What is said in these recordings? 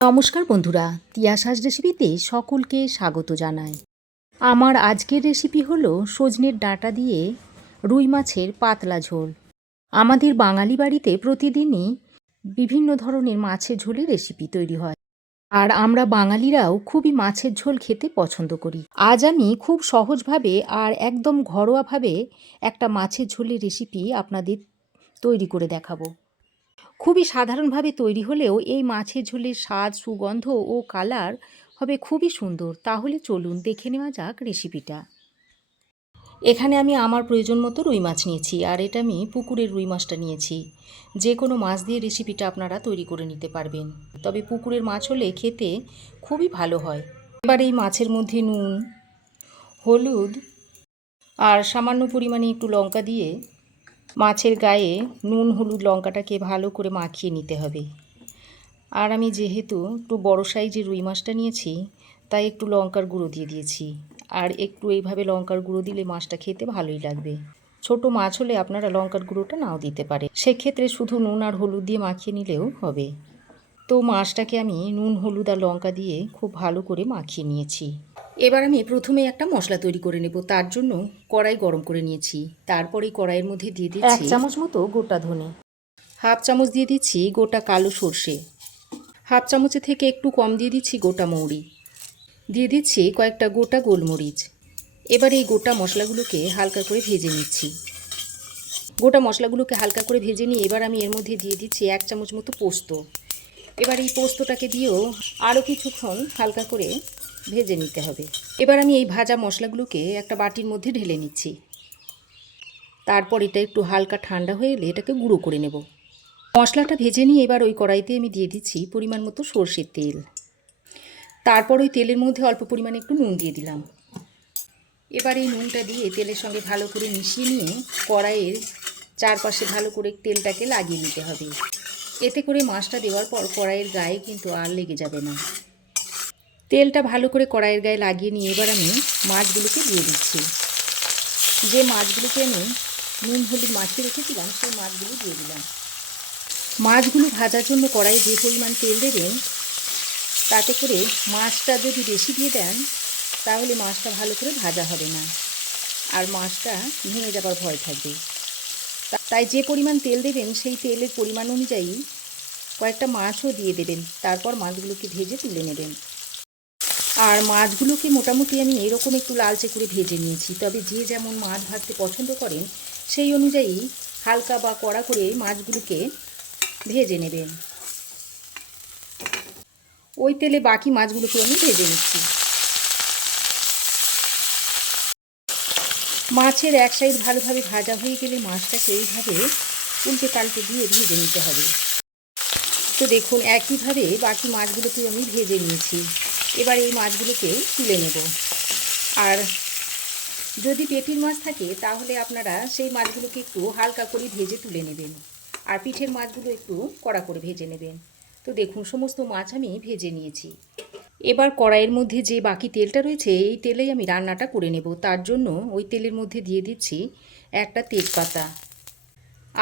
নমস্কার বন্ধুরা, তিয়াশাস রেসিপিতে সকলকে স্বাগত জানাই। আমার আজকের রেসিপি হলো সজনের ডাঁটা দিয়ে রুই মাছের পাতলা ঝোল। আমাদের বাঙালি বাড়িতে প্রতিদিনই বিভিন্ন ধরনের মাছের ঝোলের রেসিপি তৈরি হয়, আর আমরা বাঙালিরাও খুবই মাছের ঝোল খেতে পছন্দ করি। আজ আমি খুব সহজভাবে আর একদম ঘরোয়াভাবে একটা মাছের ঝোলের রেসিপি আপনাদের তৈরি করে দেখাবো। খুবই সাধারণভাবে তৈরি হলেও এই মাছের ঝোলের স্বাদ, সুগন্ধ ও কালার হবে খুবই সুন্দর। তাহলে চলুন দেখে নেওয়া যাক রেসিপিটা। এখানে আমি আমার প্রয়োজন মতো রুই মাছ নিয়েছি, আর এটা আমি পুকুরের রুই মাছটা নিয়েছি। যে কোনো মাছ দিয়ে রেসিপিটা আপনারা তৈরি করে নিতে পারবেন, তবে পুকুরের মাছ হলে খেতে খুবই ভালো হয়। এবার এই মাছের মধ্যে নুন, হলুদ আর সামান্য পরিমাণে একটু লঙ্কা দিয়ে মাছের গায়ে নুন, হলুদ, লঙ্কাটাকে ভালো করে মাখিয়ে নিতে হবে। আর আমি যেহেতু একটু বড় সাইজের রুই মাছটা নিয়েছি, তাই একটু লঙ্কার গুঁড়ো দিয়ে দিয়েছি। আর একটু এইভাবে লঙ্কার গুঁড়ো দিলে মাছটা খেতে ভালোই লাগবে। ছোট মাছ হলে আপনারা লঙ্কার গুঁড়োটা নাও দিতে পারে, সেক্ষেত্রে শুধু নুন আর হলুদ দিয়ে মাখিয়ে নিলেও হবে। তো মাছটাকে আমি নুন, হলুদ আর লঙ্কা দিয়ে খুব ভালো করে মাখিয়ে নিয়েছি। এবার আমি প্রথমে একটা মশলা তৈরি করে নেব। তার জন্য কড়াই গরম করে নিয়েছি। তারপরে কড়াইয়ের মধ্যে দিয়ে দিচ্ছি 1 চামচ মতো গোটা ধনে, হাফ চামচ দিয়ে দিচ্ছি গোটা কালো সর্ষে, হাফ চামচের থেকে একটু কম দিয়ে দিচ্ছি গোটা মৌরি, দিয়ে দিচ্ছি কয়েকটা গোটা গোলমরিচ। এবার এই গোটা মশলাগুলোকে হালকা করে ভেজে নিচ্ছি। গোটা মশলাগুলোকে হালকা করে ভেজে নিয়ে এবার আমি এর মধ্যে দিয়ে দিচ্ছি 1 চামচ মতো পোস্ত। এবার এই পোস্তটাকে দিয়েও আরও কিছুক্ষণ হালকা করে ভেজে নিতে হবে। এবার আমি এই ভাজা মশলাগুলোকে একটা বাটির মধ্যে ঢেলে নিচ্ছি। তারপর এটা একটু হালকা ঠান্ডা হয়ে এলে এটাকে গুঁড়ো করে নেব। মশলাটা ভেজে নিয়ে এবার ওই কড়াইতে আমি দিয়ে দিচ্ছি পরিমাণ মতো সর্ষের তেল। তারপর ওই তেলের মধ্যে অল্প পরিমাণে একটু নুন দিয়ে দিলাম। এবার এই নুনটা দিয়ে তেলের সঙ্গে ভালো করে মিশিয়ে নিয়ে কড়াইয়ের চারপাশে ভালো করে তেলটাকে লাগিয়ে নিতে হবে। এতে করে মাছটা দেওয়ার পর কড়াইয়ের গায়ে কিন্তু আর লেগে যাবে না। তেলটা ভালো করে কড়াইয়ের গায়ে লাগিয়ে নিয়ে এবার আমি মাছগুলোকে দিয়ে দিচ্ছি। যে মাছগুলোকে আমি নুন হলুদ মাখিয়ে রেখেছিলাম সেই মাছগুলো দিয়ে দিলাম। মাছগুলো ভাজার জন্য কড়াইয়ে যে পরিমাণ তেল দেবেন, তাতে করে মাছটা যদি বেশি দিয়ে দেন তাহলে মাছটা ভালো করে ভাজা হবে না, আর মাছটা ভেঙে যাবার ভয় থাকবে। তাই যে পরিমাণ তেল দেবেন সেই তেলের পরিমাণ অনুযায়ী কয়েকটা মাছও দিয়ে দেবেন। তারপর মাছগুলোকে ভেজে তুলে নেবেন। আর মাছগুলোকে মোটামুটি আমি এরকম একটু লালচে করে ভেজে নিয়েছি। তবে যে যেমন মাছ ভাজতে পছন্দ করেন সেই অনুযায়ী হালকা বা কড়া করে মাছগুলোকে ভেজে নেবেন। ওই তেলে বাকি মাছগুলোকে আমি ভেজে নিচ্ছি। মাছের এক সাইড ভালোভাবে ভাজা হয়ে গেলে মাছটাকে এইভাবে উল্টে পাল্টে দিয়ে ভেজে নিতে হবে। তো দেখুন একইভাবে বাকি মাছগুলোকে আমি ভেজে নিয়েছি। এবার এই মাছগুলোকে তুলে নেব। আর যদি পেটির মাছ থাকে তাহলে আপনারা সেই মাছগুলোকে একটু হালকা করে ভেজে তুলে নেবেন, আর পিঠের মাছগুলো একটু কড়া করে ভেজে নেবেন। তো দেখুন সমস্ত মাছ আমি ভেজে নিয়েছি। এবার কড়াইয়ের মধ্যে যে বাকি তেলটা রয়েছে এই তেলেই আমি রান্নাটা করে নেব। তার জন্য ওই তেলের মধ্যে দিয়ে দিচ্ছি একটা তেজপাতা,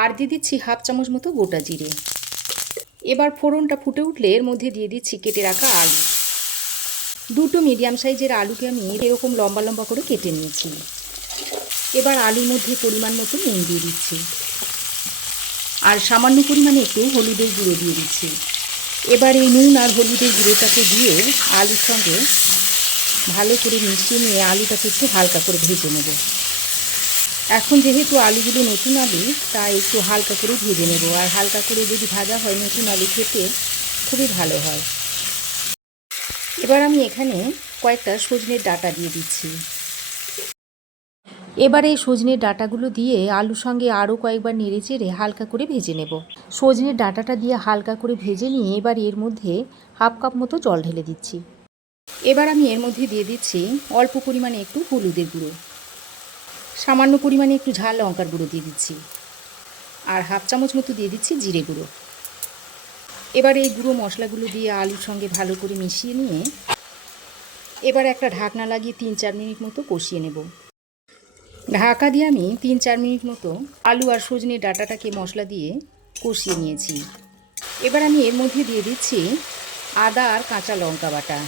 আর দিয়ে দিচ্ছি হাফ চামচ মতো গোটা জিরে। এবার ফোড়নটা ফুটে উঠলে এর মধ্যে দিয়ে দিচ্ছি কেটে রাখা আলু। দুটো মিডিয়াম সাইজের আলুকে আমি এরকম লম্বা লম্বা করে কেটে নিয়েছি। এবার আলুর মধ্যে পরিমাণ মতো নুন দিয়ে দিচ্ছি, আর সামান্য পরিমাণে একটু হলুদের গুঁড়ো দিয়ে দিচ্ছি। এবার এই নুন আর হলুদের গুঁড়োটাকে দিয়ে আলুর সঙ্গে ভালো করে মিশিয়ে নিয়ে আলুটাকে একটু হালকা করে ভেজে নেব। এখন যেহেতু আলুগুলো নতুন আলু, তাই একটু হালকা করে ভেজে নেব। আর হালকা করে যদি ভাজা হয় নতুন আলু খেতে খুবই ভালো হয়। এবার আমি এখানে কয়েকটা সজনের ডাঁটা দিয়ে দিচ্ছি। এবার এই সজনের ডাঁটাগুলো দিয়ে আলুর সঙ্গে আরও কয়েকবার নেড়ে চেড়ে হালকা করে ভেজে নেব। সজনের ডাঁটাটা দিয়ে হালকা করে ভেজে নিয়ে এবার এর মধ্যে হাফ কাপ মতো জল ঢেলে দিচ্ছি। এবার আমি এর মধ্যে দিয়ে দিচ্ছি অল্প পরিমাণে একটু হলুদের গুঁড়ো, সামান্য পরিমাণে একটু ঝাল লঙ্কার গুঁড়ো দিয়ে দিচ্ছি, আর হাফ চামচ মতো দিয়ে দিচ্ছি জিরে গুঁড়ো। এবার এই গুঁড়ো মশলাগুলো দিয়ে আলুর সঙ্গে ভালো করে মিশিয়ে নিয়ে এবার একটা ঢাকনা লাগিয়ে 3-4 মিনিট মতো কষিয়ে নেব। ঢাকা দিয়ে আমি 3-4 মিনিট মতো আলু আর সজনের ডাঁটাটাকে মশলা দিয়ে কষিয়ে নিয়েছি। এবার আমি এর মধ্যে দিয়ে দিচ্ছি আদা আর কাঁচা লঙ্কা বাটা।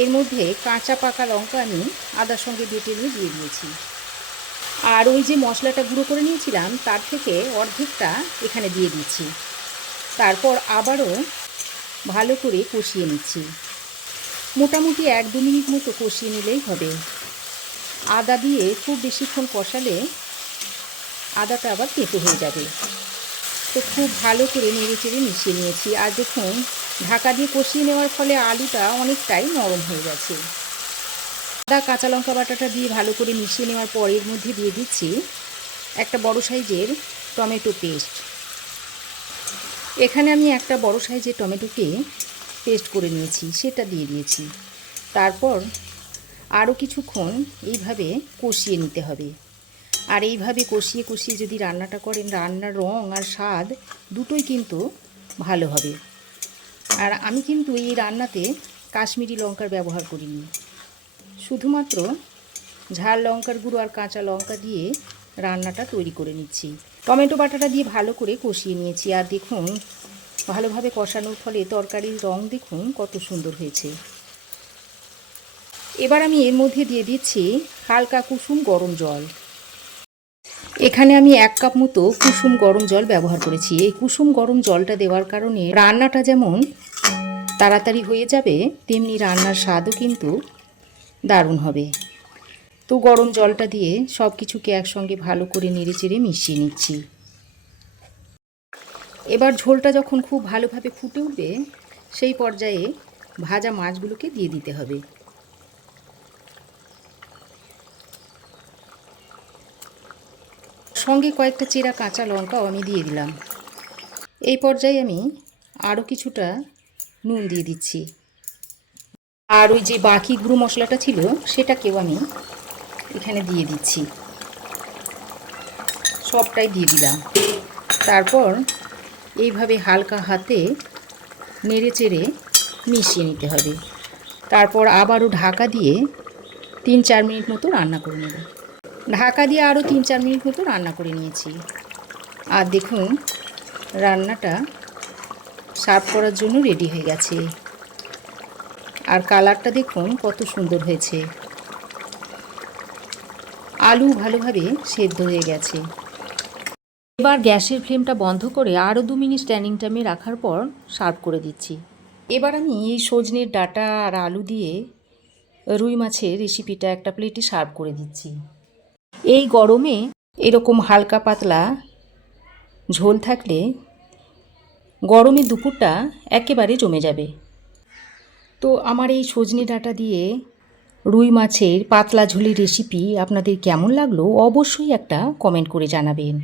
এর মধ্যে কাঁচা পাকা লঙ্কা আমি আদার সঙ্গে বেটে নিয়ে দিয়ে দিয়েছি। আর ওই যে মশলাটা গুঁড়ো করে নিয়েছিলাম তার থেকে অর্ধেকটা এখানে দিয়ে দিচ্ছি। তারপর আবারও ভালো করে কষিয়ে নিচ্ছি। মোটামুটি 1-2 মিনিট মতো কষিয়ে নিলেই হবে। আদা দিয়ে খুব বেশিক্ষণ কষালে আদাটা আবার তেতো হয়ে যাবে। তো খুব ভালো করে নেড়ে চেড়ে মিশিয়ে নিয়েছি। আর দেখুন, ঢাকা দিয়ে কষিয়ে নেওয়ার ফলে আলুটা অনেকটাই নরম হয়ে গেছে। আদা কাঁচা লঙ্কা বাটাটা দিয়ে ভালো করে মিশিয়ে নেওয়ার পর এর মধ্যে দিয়ে দিচ্ছি একটা বড় সাইজের টমেটো পেস্ট। এখানে আমি একটা বড় সাইজের টমেটোকে পেস্ট করে নিয়েছি, সেটা দিয়ে দিয়েছি। তারপর আরও কিছুক্ষণ এইভাবে কষিয়ে নিতে হবে। আর এইভাবে কষিয়ে কষিয়ে যদি রান্নাটা করেন, রান্নার রং আর স্বাদ দুটোই কিন্তু ভালো হবে। আর আমি কিন্তু এই রান্নাতে কাশ্মীরি লঙ্কার ব্যবহার করিনি, শুধুমাত্র ঝাল লঙ্কার গুঁড়ো আর কাঁচা লঙ্কা দিয়ে রান্নাটা তৈরি করে নিচ্ছি। টমেটো বাটাটা দিয়ে ভালো করে কষিয়ে নিয়েছি। আর দেখুন, ভালোভাবে কষানোর ফলে তরকারির রং দেখুন কত সুন্দর হয়েছে। এবার আমি এর মধ্যে দিয়ে দিচ্ছি হালকা কুসুম গরম জল। এখানে আমি 1 কাপ মতো কুসুম গরম জল ব্যবহার করেছি। এই কুসুম গরম জলটা দেওয়ার কারণে রান্নাটা যেমন তাড়াতাড়ি হয়ে যাবে, তেমনি রান্নার স্বাদও কিন্তু দারুণ হবে। তো গরম জলটা দিয়ে সব কিছুকে একসঙ্গে ভালো করে নেড়েচেড়ে মিশিয়ে নিচ্ছি। এবার ঝোলটা যখন খুব ভালোভাবে ফুটে উঠবে, সেই পর্যায়ে ভাজা মাছগুলোকে দিয়ে দিতে হবে। সঙ্গে কয়েকটা চেরা কাঁচা লঙ্কাও আমি দিয়ে দিলাম। এই পর্যায়ে আমি আরও কিছুটা নুন দিয়ে দিচ্ছি। আর ওই যে বাকি গুঁড়ো মশলাটা ছিল সেটাকেও আমি এখানে দিয়ে দিচ্ছি। সবটাই দিয়ে দিলাম। তারপর এইভাবে হালকা হাতে নেড়ে চেড়ে মিশিয়ে নিতে হবে। তারপর আবারও ঢাকা দিয়ে 3-4 মিনিট মতো রান্না করে নেব। ঢাকা দিয়ে আরও 3-4 মিনিট মতো রান্না করে নিয়েছি। আর দেখুন, রান্নাটা সার্ভ করার জন্য রেডি হয়ে গেছে। আর কালারটা দেখুন কত সুন্দর হয়েছে। আলু ভালোভাবে সেদ্ধ হয়ে গেছে। এবার গ্যাসের ফ্লেমটা বন্ধ করে আরও 2 মিনিট স্ট্যান্ডিং টাইমে রাখার পর সার্ভ করে দিচ্ছি। এবার আমি এই সজনের ডাঁটা আর আলু দিয়ে রুই মাছের রেসিপিটা একটা প্লেটে সার্ভ করে দিচ্ছি। এই গরমে এরকম হালকা পাতলা ঝোল থাকলে গরমের দুপুরটা একেবারে জমে যাবে। তো আমার এই সজনে ডাঁটা দিয়ে রুই মাছের পাতলা ঝোলের রেসিপি আপনাদের কেমন লাগলো অবশ্যই একটা কমেন্ট করে জানাবেন।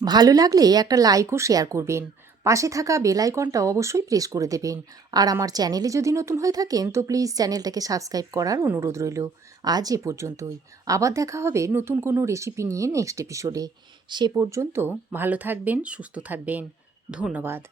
ভালো লাগলে একটা লাইক ও শেয়ার করবেন। পাশে থাকা বেল আইকনটা অবশ্যই প্রেস করে দেবেন। আর আমার চ্যানেলে যদি নতুন হয়ে থাকেন তো প্লিজ চ্যানেলটাকে সাবস্ক্রাইব করার অনুরোধ রইল। আজ এ পর্যন্তই। আবার দেখা হবে নতুন কোনো রেসিপি নিয়ে নেক্সট এপিসোডে। সে পর্যন্ত ভালো থাকবেন, সুস্থ থাকবেন। ধন্যবাদ।